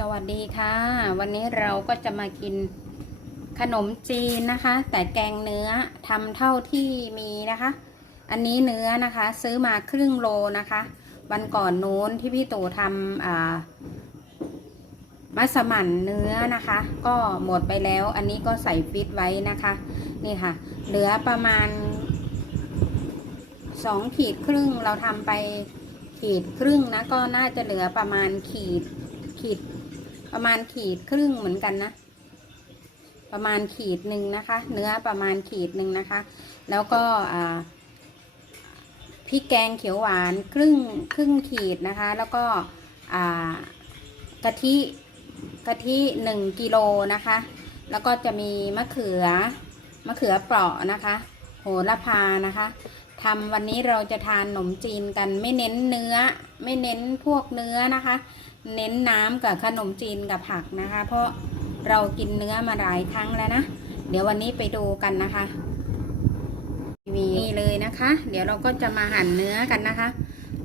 สวัสดีค่ะ วันนี้เราก็จะมากินขนมจีนนะคะ แต่แกงเนื้อทำเท่าที่มีนะคะ อันนี้เนื้อนะคะ ซื้อมาครึ่งโลนะคะ วันก่อนนู้นที่พี่ตู่ทำมัสมั่นเนื้อนะคะ ก็หมดไปแล้ว อันนี้ก็ใส่ฟิตไว้นะคะ นี่ค่ะ เหลือประมาณสองขีดครึ่งเราทำไปขีดครึ่งนะก็น่าจะเหลือประมาณขีดขีด ประมาณขีดครึ่งเหมือนกันนะ ประมาณขีดหนึ่งนะคะ เนื้อประมาณขีดหนึ่งนะคะ แล้วก็พริกแกงเขียวหวานครึ่งครึ่งขีดนะคะ แล้วก็กะทิกะทิหนึ่งกิโลนะคะ แล้วก็จะมีมะเขือมะเขือเปราะนะคะ โหระพานะคะทำวันนี้เราจะทานขนมจีนกันไม่เน้นเนื้อ ไม่เน้นพวกเนื้อนะคะ เน้นน้ำกับขนมจีนกับผักนะคะ เพราะเรากินเนื้อมาหลายครั้งแล้วนะ เดี๋ยววันนี้ไปดูกันนะคะมีเลยนะคะ เดี๋ยวเราก็จะมาหั่นเนื้อกันนะคะ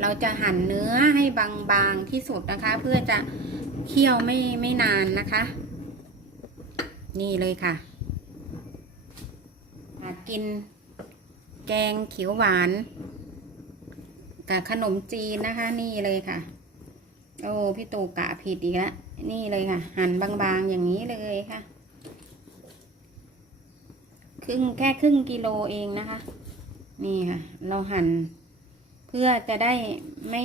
เราจะหั่นเนื้อให้บางๆที่สุดนะคะ เพื่อจะเคี่ยวไม่ไม่นานนะคะ นี่เลยค่ะมากินแกงเขียวหวานกับขนมจีนนะคะนี่เลยค่ะ โอ้พี่ตู่กะผิดอีกแล้วนี่เลยค่ะ หั่นบางๆอย่างนี้เลยค่ะ ครึ่งแค่ครึ่งกิโลเองนะคะ นี่ค่ะ เราหั่น เพื่อจะได้ไม่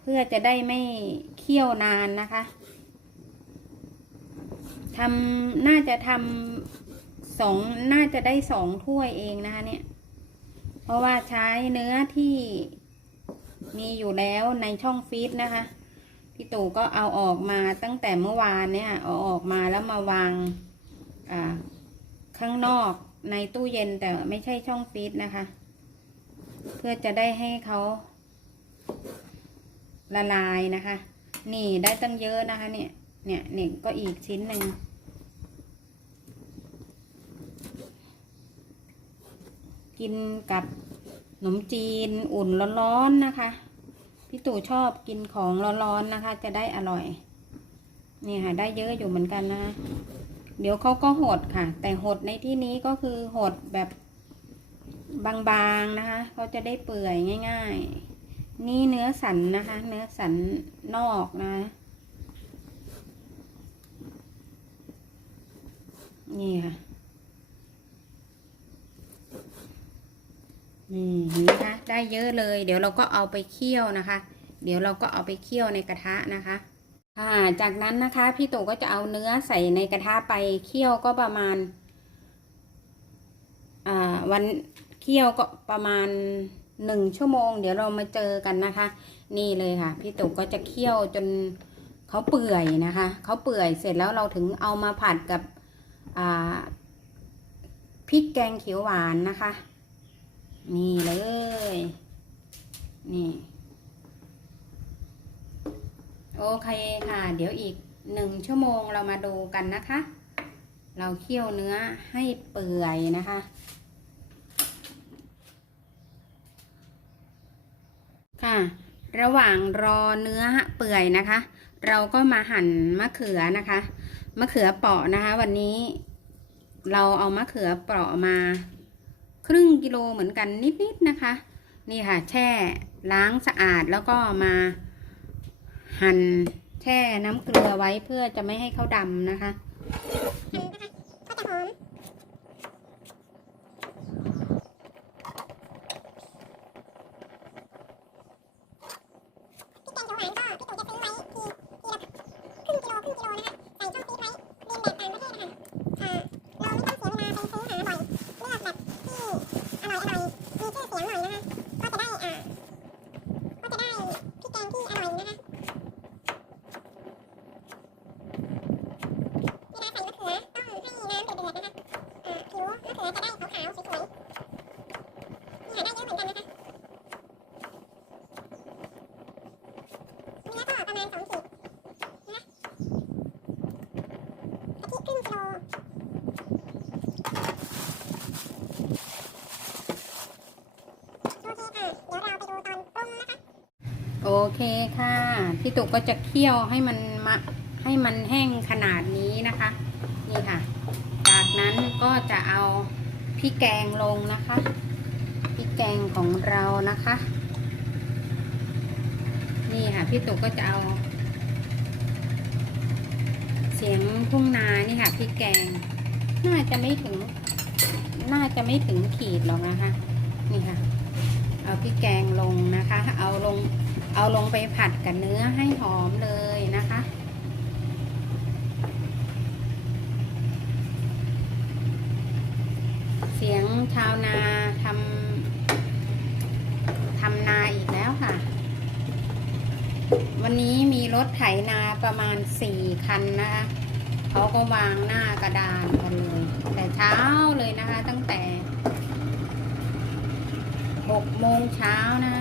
เพื่อจะได้ไม่เคี่ยวนานนะคะทำน่าจะทำสองน่าจะได้สองถ้วยเองนะคะเนี่ย เพราะว่าใช้เนื้อที่ มีอยู่แล้วในช่องฟีดนะคะ พี่ตู่ก็เอาออกมาตั้งแต่เมื่อวานเนี่ยเอาออกมาแล้วมาวางข้างนอกในตู้เย็นแต่ไม่ใช่ช่องฟีดนะคะ เพื่อจะได้ให้เขาละลายนะคะ นี่ได้ตั้งเยอะนะคะ เนี่ย เนี่ยเนี่ยก็อีกชิ้นหนึ่งกินกับ ขนมจีนอุ่นร้อนๆนะคะ พี่ตู่ชอบกินของร้อนๆนะคะ จะได้อร่อย นี่ค่ะ ได้เยอะอยู่เหมือนกันนะเดี๋ยวเขาก็หดค่ะ แต่หดในที่นี้ก็คือหดแบบบางๆนะคะเขาจะได้เปื่อยง่าย ๆ นี่เนื้อสันนะคะ เนื้อสันนอกนะนี่ค่ะ นี่เห็นไหมคะ ได้เยอะเลย เดี๋ยวเราก็เอาไปเคี่ยวนะคะ เดี๋ยวเราก็เอาไปเคี่ยวในกระทะนะคะค่ะจากนั้นนะคะ พี่ตู่ก็จะเอาเนื้อใส่ในกระทะไปเคี่ยวก็ประมาณ อ่า วันเคี่ยวก็ประมาณหนึ่งชั่วโมง เดี๋ยวเรามาเจอกันนะคะ นี่เลยค่ะ พี่ตู่ก็จะเคี่ยวจนเขาเปื่อยนะคะเขาเปื่อยเสร็จแล้วเราถึงเอามาผัดกับ อ่าพริกแกงเขียวหวานนะคะ นี่เลย นี่ โอเคค่ะ เดี๋ยวอีกหนึ่งชั่วโมงเรามาดูกันนะคะ เราเคี่ยวเนื้อให้เปื่อยนะคะ ค่ะ ระหว่างรอเนื้อเปื่อยนะคะ เราก็มาหั่นมะเขือนะคะ มะเขือเปราะนะคะ วันนี้เราเอามะเขือเปราะมา ครึ่งกิโลเหมือนกันนิดๆนะคะ นี่ค่ะ แช่ล้างสะอาดแล้วก็มาหั่นแช่น้ำเกลือไว้เพื่อจะไม่ให้เขาดำนะคะ ก็จะหอมพริกแกงเขียวหวานก็พี่ตู่จะซื้อไว้ทีทีละครึ่งกิโลครึ่งกิโลนะคะใส่ช่องฟีดไว้เรียนแบบต่างประเทศนะคะอ่าเราไม่ต้องเสียเวลาไปซื้อหาบ่อย เลือกแบบที่อร่อยอร่อยมีชื่อเสียงหน่อยนะคะ ก็จะได้อ่าก็จะได้พริกแกงที่อร่อยนะคะ เวลาใส่มะเขือต้องให้ โอเคค่ะ พี่ตุกก็จะเคี่ยวให้มันมาให้มันแห้งขนาดนี้นะคะ นี่ค่ะ จากนั้นก็จะเอาพริกแกงลงนะคะพริกแกงของเรานะคะ นี่ค่ะพี่ตุกก็จะเอา เสียงทุ่งนานี่ค่ะพริกแกง น่าจะไม่ถึง น่าจะไม่ถึงขีดหรอกนะคะ นี่ค่ะ เอาพริกแกงลงนะคะ เอาลง เอาลงไปผัดกับเนื้อให้หอมเลยนะคะ เสียงชาวนาทำทำนาอีกแล้วค่ะ วันนี้มีรถไถนาประมาณสี่คันนะคะเขาก็วางหน้ากระดานกันเลย แต่เช้าเลยนะคะ ตั้งแต่หกโมงเช้านะ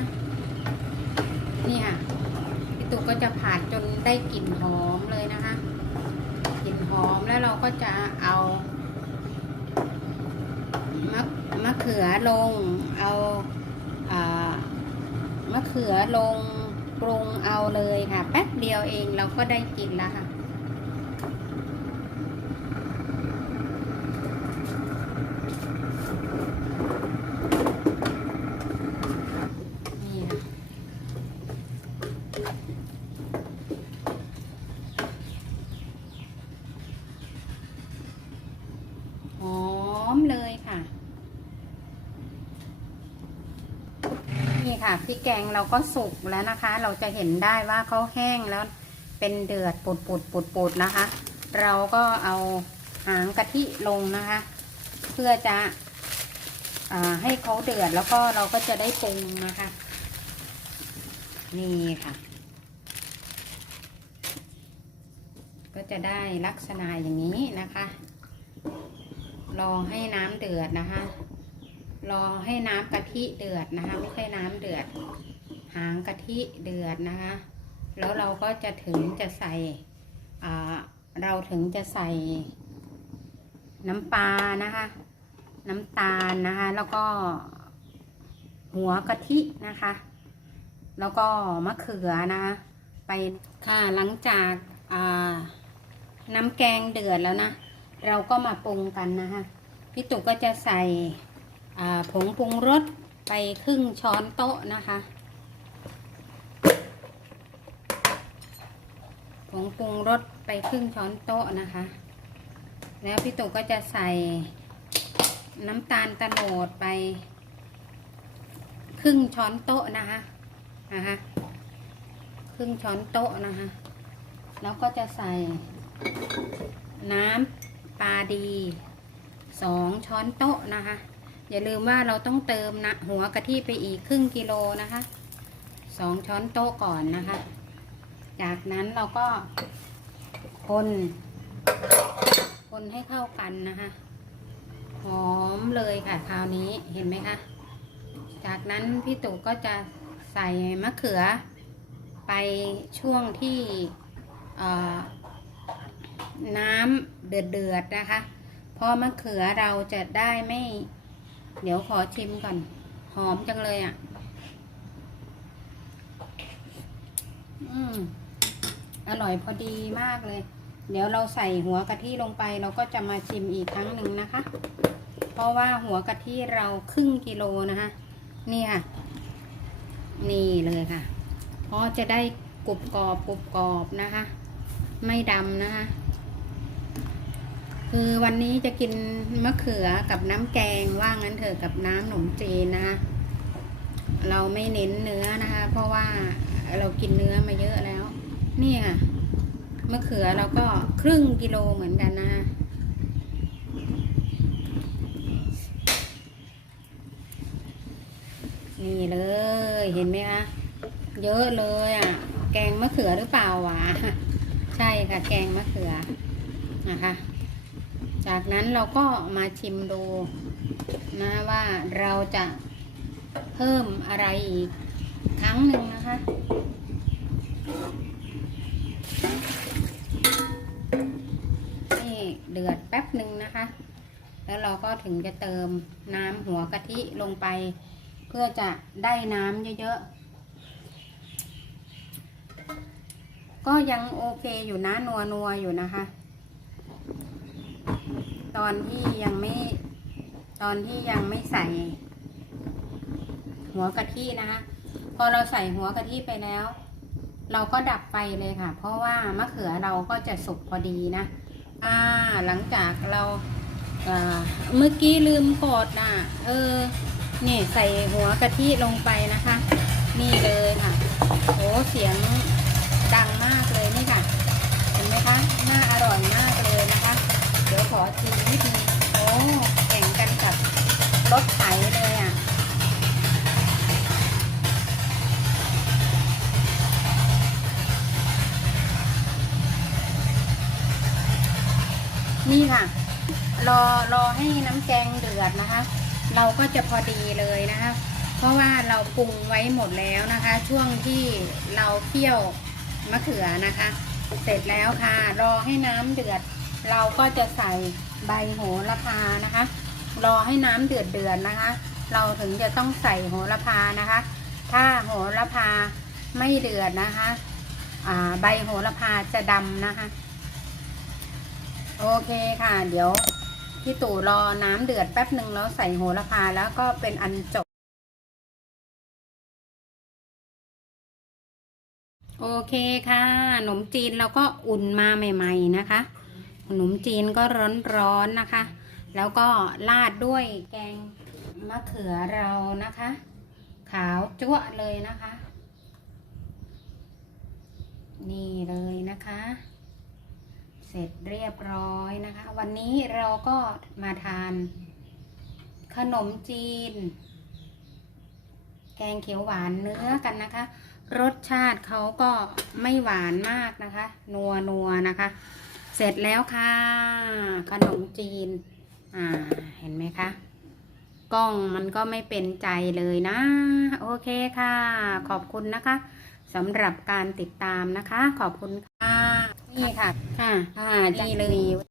นี่ค่ะพี่ตุ๊กก็จะผัดจนได้กลิ่นหอมเลยนะคะกลิ่นหอมแล้วเราก็จะเอามะมะเขือลง เอาอามะเขือลงปรุงเอาเลยค่ะ แป๊บเดียวเองเราก็ได้กินแล้วค่ะ นี่ค่ะหอมเลยค่ะ นี่ ค่ะพริกแกงเราก็สุกแล้วนะคะ เราจะเห็นได้ว่าเขาแห้งแล้วเป็นเดือดปุดปุดปุดปุดๆนะคะ เราก็เอาหางกะทิลงนะคะ เพื่อจะอให้เขาเดือดแล้วก็เราก็จะได้ปรุงนะคะ นี่ค่ะ ก็จะได้ลักษณะอย่างนี้นะคะ รอให้น้ำเดือดนะคะ รอให้น้ำกะทิเดือดนะคะ ไม่ใช่น้ำเดือด หางกะทิเดือดนะคะ แล้วเราก็จะถึงจะใส่เราถึงจะใส่น้ำปลานะคะ น้ำตาลนะคะ แล้วก็หัวกะทินะคะ แล้วก็มะเขือนะคะไปค่ะหลังจากน้ำแกงเดือดแล้วนะ เราก็มาปรุงกันนะคะพี่ตุกก็จะใส่ ผงปรุงรสไปครึ่งช้อนโต๊ะนะคะ ผงปรุงรสไปครึ่งช้อนโต๊ะนะคะ แล้วพี่ตุกก็จะใส่น้ำตาลตะโนดไป ครึ่งช้อนโต๊ะนะคะนะคะครึ่งช้อนโต๊ะนะคะ แล้วก็จะใส่น้ำปลาดีสองช้อนโต๊ะนะคะ อย่าลืมว่าเราต้องเติมนะหัวกะทิไปอีกครึ่งกิโลนะคะสองช้อนโต๊ะก่อนนะคะ จากนั้นเราก็คน คนให้เข้ากันนะคะหอมเลยค่ะคราวนี้เห็นไหมคะ จากนั้นพี่ตู่ก็จะใส่มะเขือ ไปช่วงที่น้ำเดือดๆนะคะ เพราะมะเขือเราจะได้ไม่ เดี๋ยวขอชิมก่อน หอมจังเลยอะ่ะ อืม อร่อยพอดีมากเลย เดี๋ยวเราใส่หัวกะทิลงไป เราก็จะมาชิมอีกครั้งหนึ่งนะคะ เพราะว่าหัวกะทิเราครึ่งกิโลนะคะนี่ค่ะ นี่เลยค่ะ เพราะจะได้กรุบกรอบกรุบกรอบนะคะ ไม่ดำนะคะ คือวันนี้จะกินมะเขือกับน้ำแกงว่างั้นเถอะกับน้ำหนมจีนนะคะเราไม่เน้นเนื้อนะคะ เพราะว่าเรากินเนื้อมาเยอะแล้ว นี่ค่ะมะเขือเราก็ครึ่งกิโลเหมือนกันนะคะนี่เลยเห็นไหมคะเยอะเลยอะ แกงมะเขือหรือเปล่าวะใช่ค่ะ แกงมะเขือนะคะ จากนั้นเราก็มาชิมดูนะว่าเราจะเพิ่มอะไรอีกครั้งหนึ่งนะคะ นี่เดือดแป๊บหนึ่งนะคะ แล้วเราก็ถึงจะเติมน้ำหัวกะทิลงไป เพื่อจะได้น้ำเยอะๆ ก็ยังโอเคอยู่นะนัวนัวอยู่นะคะ ตอนที่ยังไม่ ตอนที่ยังไม่ใส่ หัวกะทินะคะ พอเราใส่หัวกะทิไปแล้ว เราก็ดับไฟเลยค่ะ เพราะว่ามะเขือเราก็จะสุกพอดีนะอ่าหลังจากเราเมื่อกี้ลืมกดน่ะเออนี่ใส่หัวกะทิลงไปนะคะ นี่เลยค่ะโอ้เสียงดังมากเลยนี่ค่ะ เห็นไหมคะ น่าอร่อยมากเลยนะคะ เดี๋ยวขอชิมนิดนึงโอ้แข่งกันกับรถไถเลยอะนี่ค่ะ รอรอให้น้ำแกงเดือดนะคะ เราก็จะพอดีเลยนะคะ เพราะว่าเราปรุงไว้หมดแล้วนะคะ ช่วงที่เราเคี่ยวมะเขือนะคะ เสร็จแล้วค่ะ รอให้น้ำเดือด เราก็จะใส่ใบโหระพานะคะ รอให้น้ำเดือดเดือดนะคะ เราถึงจะต้องใส่โหระพานะคะ ถ้าโหระพาไม่เดือดนะคะใบโหระพาจะดำนะคะ โอเคค่ะ เดี๋ยวพี่ตู่รอน้ำเดือดแป๊บหนึ่งแล้วใส่โหระพาแล้วก็เป็นอันจบ โอเคค่ะขนมจีนเราก็อุ่นมาใหม่ ๆ นะคะ ขนมจีนก็ร้อนๆนะคะ แล้วก็ราดด้วยแกงมะเขือเรานะคะ ขาวจั๊วะเลยนะคะ นี่เลยนะคะ เสร็จเรียบร้อยนะคะ วันนี้เราก็มาทาน ขนมจีน แกงเขียวหวานเนื้อกันนะคะ รสชาติเขาก็ไม่หวานมากนะคะ นัวนัวนะคะ เสร็จแล้วค่ะ ขนมจีน อ่า เห็นไหมคะ กล้องมันก็ไม่เป็นใจเลยนะ โอเคค่ะ ขอบคุณนะคะสำหรับการติดตามนะคะ ขอบคุณค่ะ นี่ค่ะ ค่ะ อ่านี่เลย